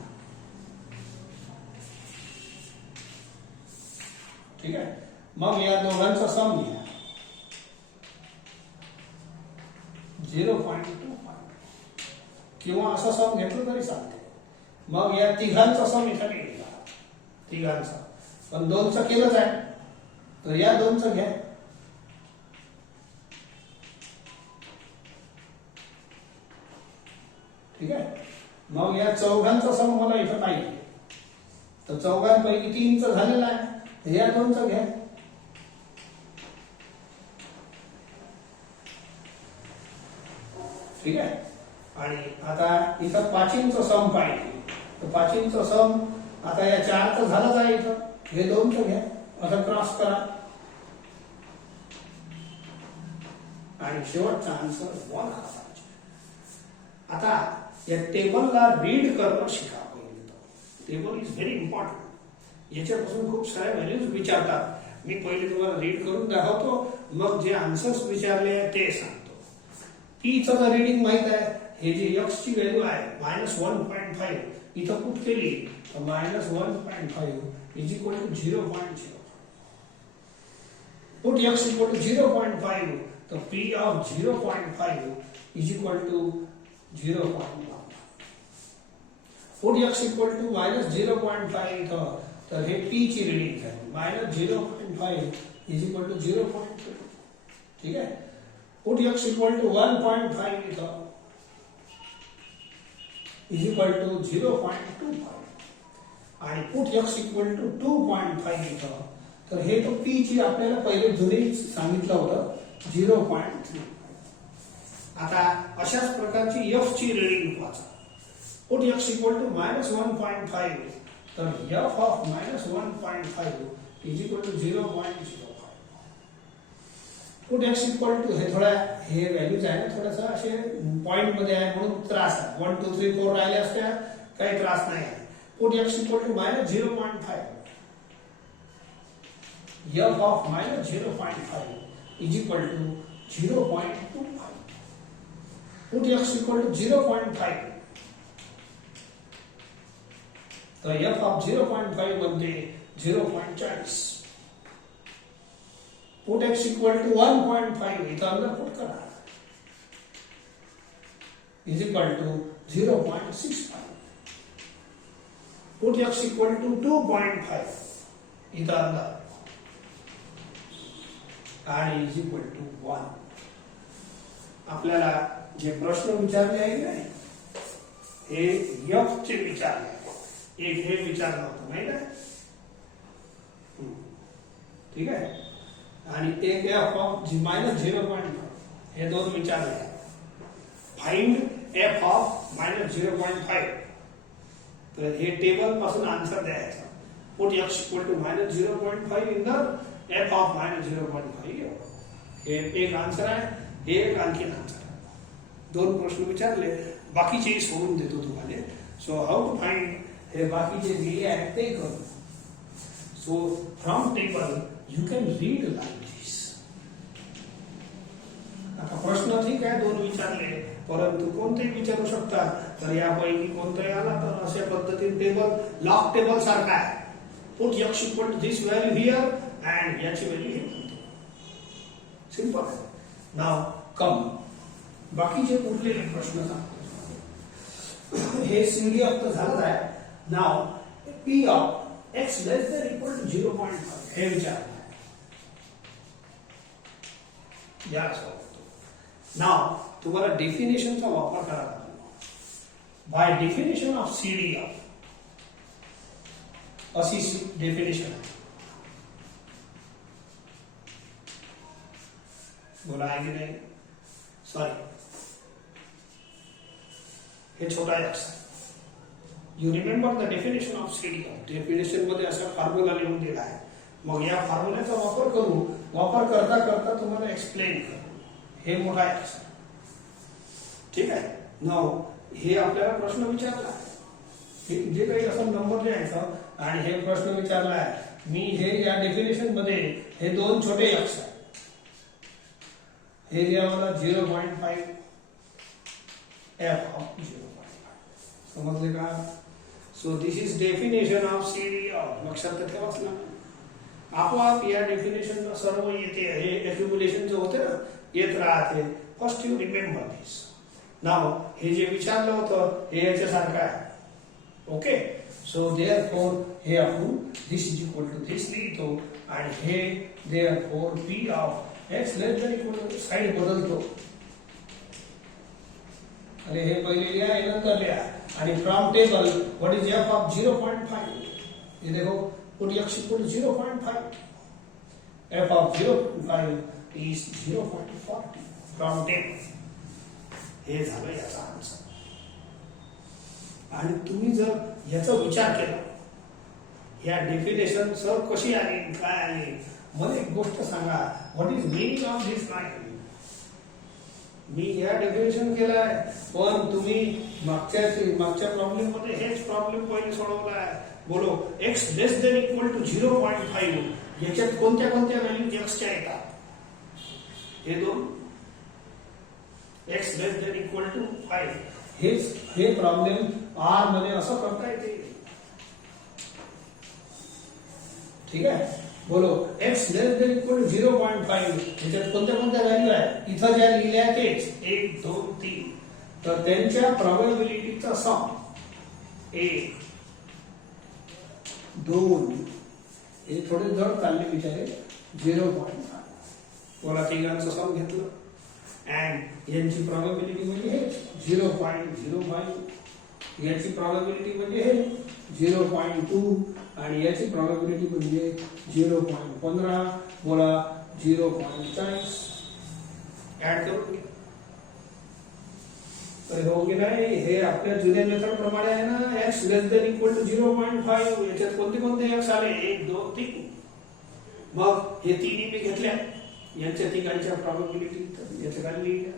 ठीक आहे. मग या दोघांचा सम लिहा 0.25 किंवा असा सम घेतलं तरी चालते. मग या तिघांचा सम इथं लिहिला, तिघांचा. पण दोनचं केलंच आहे तर या दोनचं घ्या. ठीक आहे. मग या चौघांचा सम मला इथं पाहिजे, तर चौघांपैकी 3चं झालेलं आहे, या दोनचं घ्या. ठीक आहे. आणि आता इथं 5चं सम पाहिजे, तर 5चं सम आता या 4चं झालंच आहे इथं, हे 2चं घ्या. असं क्रॉस करा आणि शेवटचा आन्सर 1 असायचा. आता या टेबलला रीड करणं शिका. पहिले टेबल इज व्हेरी इम्पॉर्टंट. याच्यापासून खूप साऱ्या व्हॅल्यूज विचारतात. मी पहिले तुम्हाला रीड करून दाखवतो, मग जे आन्सर्स विचारले ते सांगतो. ईचं तर रीडिंग माहित आहे. हे जे x ची व्हॅल्यू आहे -1.5 इथं पुट केली तर -1.5 is equal to 0.0. Put x equal to 0.5 तर p of 0.5 is equal to 0.1. Put x equal to -0.5 इथं तर हे p ची रीडिंग आहे -0.5 इज इक्वल टू 0.2. ठीक आहे. पुट x इक्वल टू 1.5 इथं इज इक्वल टू 0.25 आणि पुट x इक्वल टू 2.5 इथं तर हे तो p ची आपल्याला पहिले जुने सांगितलं होतं 0.3. आता अशाच प्रकारची f ची रीडिंग वाचा. पुट x इक्वल टू -1.5 तर f of -1.5 is equal to 0.05. Put x equal to हे थोडा हे व्हॅल्यूज आहे ना, थोडासा असे पॉइंट मध्ये आहे म्हणून त्रास आहे. 1 2 3 4 राहिले असत्या काही त्रास नाही आहे. Put x equal to -0.5 f of -0.5 is equal to 0.25. Put x equal to 0.5 तर f ऑफ 0.5 बनते 0.40. पुट x इक्वल टू 1.5 इथं अंदर पुट करा is equal to 0.65. Put x equal to 2.5 इथं अंदर आणि इज इक्वल टू 1. आपल्याला जे प्रश्न विचारले आहे ना हे f चे विचारले. एक हे विचारलं होतं माहिती आहे. ठीक आहे. आणि एक f ऑफ -0.5 हे दोन विचारले. फाइंड f ऑफ -0.5 तर हे टेबल पासून आन्सर द्यायचा. Put x equal to -0.5 in the f of -0.5. हे एक आन्सर आहे, हे एक आणखी आन्सर आहे. दोन प्रश्न विचारले, बाकीचे सोडून देतो तुम्हाला. सो हाऊ टू फाइंड हे बाकीचे दिले आहेत ते करू. So from table you can read like this. आता प्रश्न ठीक आहे, 2 विचारले, परंतु कोणतेही विचारू शकतात. तर यापैकी कोणताही आला तर अशा पद्धतीने टेबल लॉग टेबल सारखा आहे. Put x equal to this value here and याची व्हॅल्यू हे सिंपल. नाव कम बाकीचे कुठलेले प्रश्न सांग. हे सीडीएफ तर झालं आहे. नाव P of x less than equal to 0.5 हे विचारलं आहे. या नाव तुम्हाला डेफिनेशनचा वापर करावा लागेल. बाय डेफिनेशन ऑफ सीडीएफ अशी डेफिनेशन आहे. बोला आहे की नाही? सॉरी, हे छोटा एक्स आहे. You remember the definition of CDF. Definition मध्ये असा फॉर्म्युला लिहून दिला आहे. मग या फॉर्म्युल्याचा वापर करता करता तुम्हाला एक्सप्लेन करू. हे मोठा एक्स आहे, ठीक आहे. नाव हे आपल्याला प्रश्न विचारला आहे, जे काही असं नंबर लिहायचा आणि हे प्रश्न विचारला आहे. मी हे या डेफिनेशन मध्ये हे 2 छोटे एक्स आहे. हे दिया मला 0.5 f ऑफ 0.5. समजले का? So this is definition of CDF. लक्षात ठेवाच ना. आपोआप या डेफिनेशन सर्व येते. हे एक्युमुलेशन जे होते ना, येत राहते. फर्स्ट यू रिमेंबर दिस. नाव हे जे विचारलं होतं हे याच्यासारखं आहे. ओके. सो देअरफॉर हे आपण this is equal to this लिहितो आणि हे therefore P of x less than equal to side बदलतो. अरे हे पहिले लिहा, हे नंतर लिहा. आणि from table what is f of 0.5. ये देखो put x equal to 0.5. f of 0.5 is 0.40 from table. हे झालं याचा आन्सर. आणि तुम्ही जर याचा विचार केला, या डेफिनेशन सर कशी आली, काय आली, मला एक गोष्ट सांगा. What is meaning of this line. मी या डेफिनेशन केलाय, पण तुम्ही मागच्या प्रॉब्लेम मध्ये हेच प्रॉब्लेम पहिले सोडवलाय. बोलो x less than equal to 0.5. याच्यात कोणत्या कोणत्या व्हॅल्यू एक्सच्या येतात? हे 2 x less than equal to 5. हे प्रॉब्लेम आर मध्ये असं करता येते, ठीक आहे. बोलो x less than equal to 0.5. याच्यात कोणत्या कोणत्या व्हॅल्यू आहे? इथं ज्या लिहिल्या तेच 1 2 3. तर त्यांच्या प्रोबॅबिलिटीचा सम 1 2. हे थोडे जड चालले बिचारे. 0.5. बोला तिघांचं सम घेतलं अँड यांची प्रोबॅबिलिटी म्हणजे हे 0.05. याची प्रोबॅबिलिटी म्हणजे हे 0.2 आणि याची प्रोबॅबिलिटी म्हणजे 0.15. बोला 0.40. ऍड करून घ्या. तर हो की नाही? हे आपल्या जुन्या मेथड प्रमाणे आहे ना. X less than equal to 0.5. याच्यात कोणते कोणते एक्स आले? 1 2 3. मग हे तिन्ही मी घेतल्या, यांच्या तिघांच्या प्रोबॅबिलिटी याच्या खाली लिहिल्या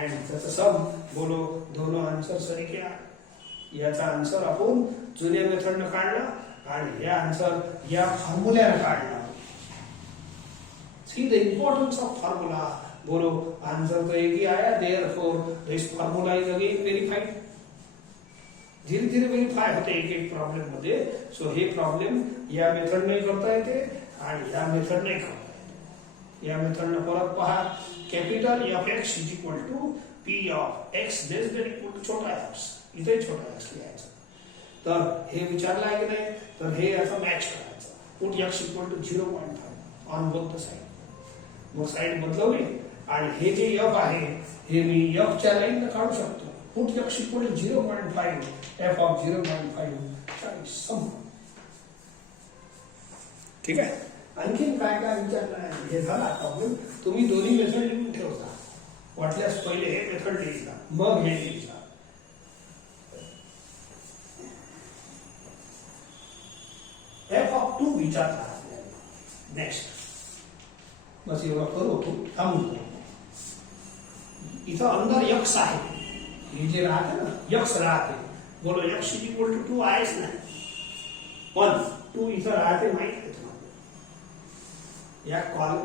अँड त्याचा सम. बोलो दोनों आन्सर सही क्या. याचा आन्सर आपण जुन्या मेथडनं काढला आणि या आन्सर या फॉर्म्युल्यानं काढला. See the importance of formula. बोलो आंसर तो एक ही आया. Therefore this formula is again verified. धीरे धीरे व्हेरीफाय होते एक एक प्रॉब्लेम मध्ये. सो हे प्रॉब्लेम या मेथडने करता येते आणि या मेथडने करता येते. या मेथडने परत पहा. Capital F x is equal to P of x less than equal to छोटा एक्स. इथे छोटा एक्स लिहायचा. तर हे विचारलं आहे की नाही? तर हे असं मॅच करायचं. Put x equal to 0.5 on both the side. मग साइड बदलवली आणि हे जे एफ आहे हे मी एफ च्या लाईनला काढू शकतो. Put x equal to 0.5 f of 0.5 sum. ठीक आहे. आणखीन काय काय विचारलं आहे? हे झाला प्रॉब्लेम. तुम्ही दोन्ही मेथड लिहून ठेवता. वाटल्यास पहिले हे मेथड लिहिला, मग हे लिहिला. एफ ऑफ 2 विचारला आपल्याला. नेक्स्ट बस एवढं करू. थांबून इथं अंदर यक्स आहे. हे जे राहते ना, यक्स राहते. बोलो यक्स इज इक्वल टू 2 आहेच नाही, पण 2 इथं राहते माहित आहे तुम्हाला. या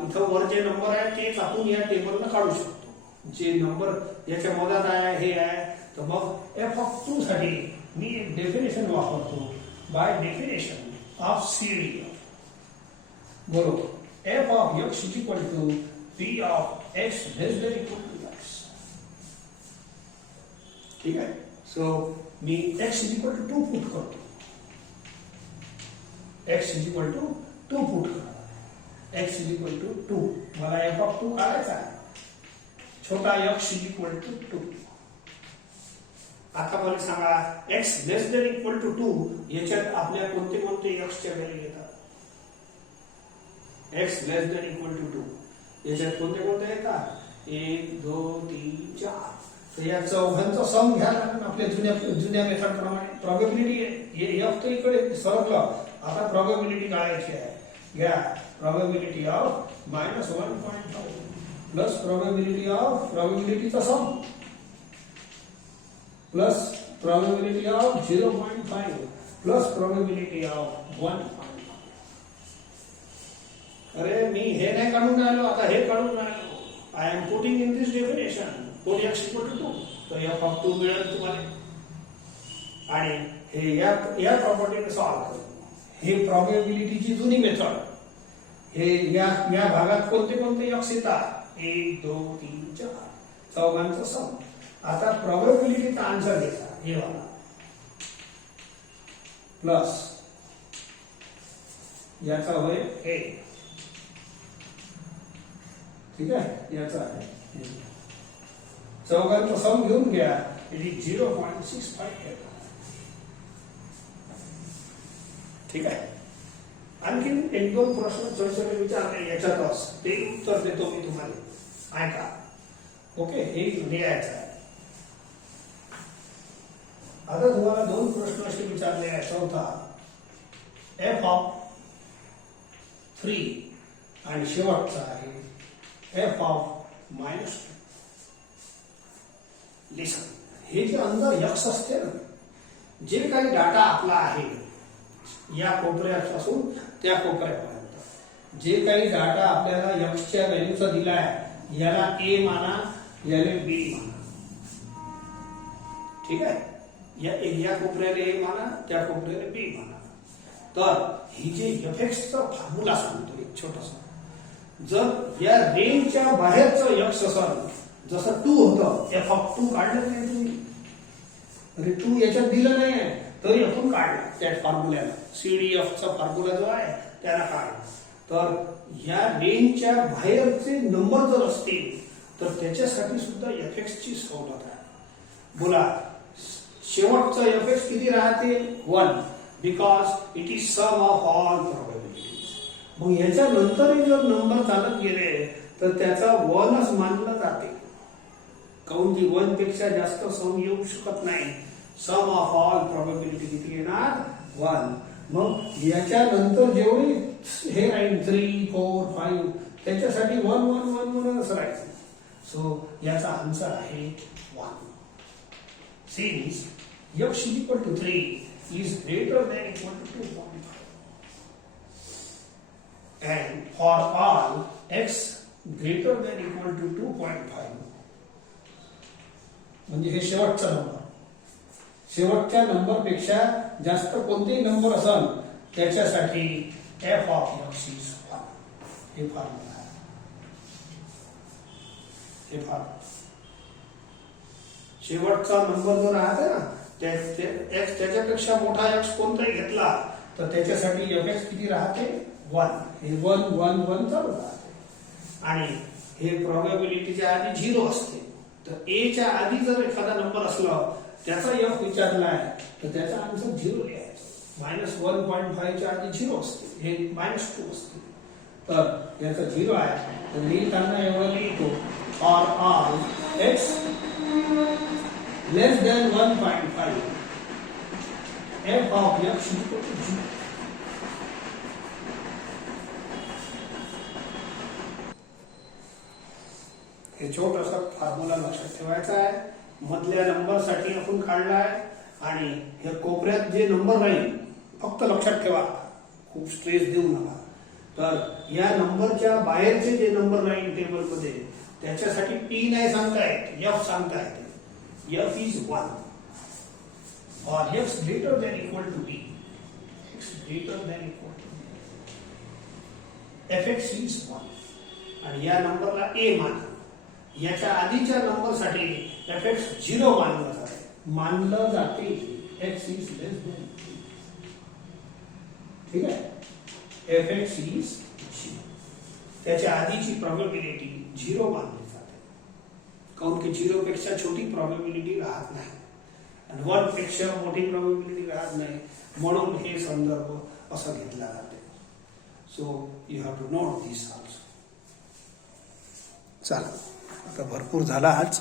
इथं वर जे नंबर आहे तेच आपण या टेबलला काढू शकतो. जे नंबर याच्या मधात आहे हे आहे, तर मग एफ ऑफ 2 साठी मी एक डेफिनेशन वापरतो. बाय डेफिनेशन ऑफ सीडी बरोबर F of X is equal to P of x less than equal to X. ठीक आहे. सो मी X is equal to 2 put करतो. X is equal to 2 put करतो. X is equal to 2. मला F of 2 काढायचा आहे. छोटा x is equal to 2. आता मला सांगा x less than equal to 2 याच्यात आपल्या कोणते कोणते एक्सच्या व्हॅल्यू येतात? X less than equal to 2 याच्यात कोणते कोणते येतात? 1 2 3 4. तर या चौघांचा सम घ्यायला लागेल आपल्या जुन्या मेथड प्रमाणे. प्रोबॅबिलिटी एफ तर इकडे सरकलं. आता प्रोबॅबिलिटी काढायची आहे. घ्या प्रोबॅबिलिटी ऑफ -1.5 प्लस प्रोबॅबिलिटीचा sum plus probability of 0.5 plus probability of 1.5. अरे मी हे नाही काढून राहिलो, आता हे काढून राहिलो. I am putting in this definition. For x equal to 2. तर एफ ऑफ 2 मिळेल तुम्हाला. आणि हे या प्रॉपर्टीने सॉल्व्ह करू. हे प्रोबॅबिलिटीची जुनी मेथड. हे या भागात कोणते कोणते एक्स येतात? 1 2 3 4 चौघांचा सम. आता प्रोबॅबिलिटीचा आन्सर घ्यायचा हे वाला प्लस याचा होय हे. ठीक आहे. याचा आहे चौघांचा सम घेऊन घ्या. It is 0.65. ठीक आहे. आणखीन एक दोन प्रश्न छोटे विचारले याच्यातच ते उत्तर देतो मी तुम्हाला. ऐका. ओके. हे लिहायचं आहे. आता तुम्हाला दोन प्रश्न असे विचारले आहे. चौथा एफ ऑफ 3 आणि शेवटचा आहे एफ ऑफ -2. लिसन. हे जे अंदर एक्स असते ना, जे काही डाटा आपला आहे या कोपऱ्यापासून त्या कोपऱ्यापर्यंत जे काही डाटा आपल्याला एक्सच्या व्हॅल्यूचा दिला आहे, याला ए माना, याला बी माना. ठीक आहे. या कोपऱ्याला ए माना, त्या कोपऱ्याला बी माना. तर ही जे एफएक्सचा फॉर्म्युला सांगतो एक छोटासा. जर या रेंजच्या बाहेरचं एक्स असेल, जसं 2 होतं, एफ ऑफ 2 काढलं नाही तुम्ही. अरे 2 याच्यात दिलं नाही आहे तरी आपण काढला त्या फॉर्म्युल्याला. सीडीएफचा फॉर्म्युला जो आहे त्याला काढला. तर या रेंजच्या बाहेरचे नंबर जर असतील तर त्याच्यासाठी सुद्धा एफएक्सची सवलत आहे. बोला शेवटचा एफएक्स किती राहते? 1. Because it is sum of all probabilities. मग याच्या नंतरही जर नंबर चालत गेले तर त्याचा 1च मानला जाते. काऊन की 1 पेक्षा जास्त सम येऊ शकत नाही. सम ऑफ ऑल प्रोबॅबिलिटी किती येणार? 1. मग याच्या नंतर जेवढी हे राहील 3 4 5 त्याच्यासाठी 1 1 1 1 असं राहील. सो याचा आन्सर आहे 1. Since x is equal to 3 is greater than equal to 2.5 and for all x greater than equal to 2.5 म्हणजे हे शेवटचा नंबर. शेवटच्या नंबर पेक्षा जास्त कोणतेही नंबर असेल त्याच्यासाठी f of x is 1. हे फॉर्म्युला आहे. हे फॉर्म्युला शेवटचा नंबर जो राहते ना त्याच्यापेक्षा मोठा एक्स कोणताही घेतला तर त्याच्यासाठी एफएक्स किती राहते? 1. हे 1 1 1 चालू राहते. आणि हे प्रोबॅबिलिटीच्या आधी 0 असते. तर ए च्या आधी जर एखादा नंबर असला त्याचा एफ विचारला आहे तर त्याचा आन्सर 0 लिहायचा. -1.5 च्या आधी 0 असते. हे -2 असते. तर याचा 0 आहे. तर लिहिताना एवढं लिहितो for all x less than 1.5 f of x equal to 0. हे छोटासा फॉर्म्युला लक्षात ठेवायचा आहे. मधल्या नंबर साठी आपण काढला आहे आणि हे कोपऱ्यात जे नंबर राहील फक्त लक्षात ठेवा, खूप स्ट्रेस देऊ नका. तर या नंबरच्या बाहेरचे जे नंबर राहील टेबल मध्ये त्याच्यासाठी टी नाही सांगता येत, एफ सांगता येते. एफ इज 1 और x greater than equal to b, x greater than equal to b, f x is 1 आणि या नंबरला ए माना. याच्या आधीच्या नंबरसाठी एफ एक्स 0 मानलं जाते, मानलं जाते एक्स इज लेस दॅन, ठीक आहे. एफ एक्स इज 0, त्याच्या आधीची प्रोबॅबिलिटी 0 मानली जाते, काऊन की 0 पेक्षा छोटी प्रोबॅबिलिटी राहत नाही आणि 1 पेक्षा मोठी प्रोबॅबिलिटी राहत नाही, म्हणून हे संदर्भ असा घेतला जाते. So you have to note this also. चला, आता भरपूर झाला आज.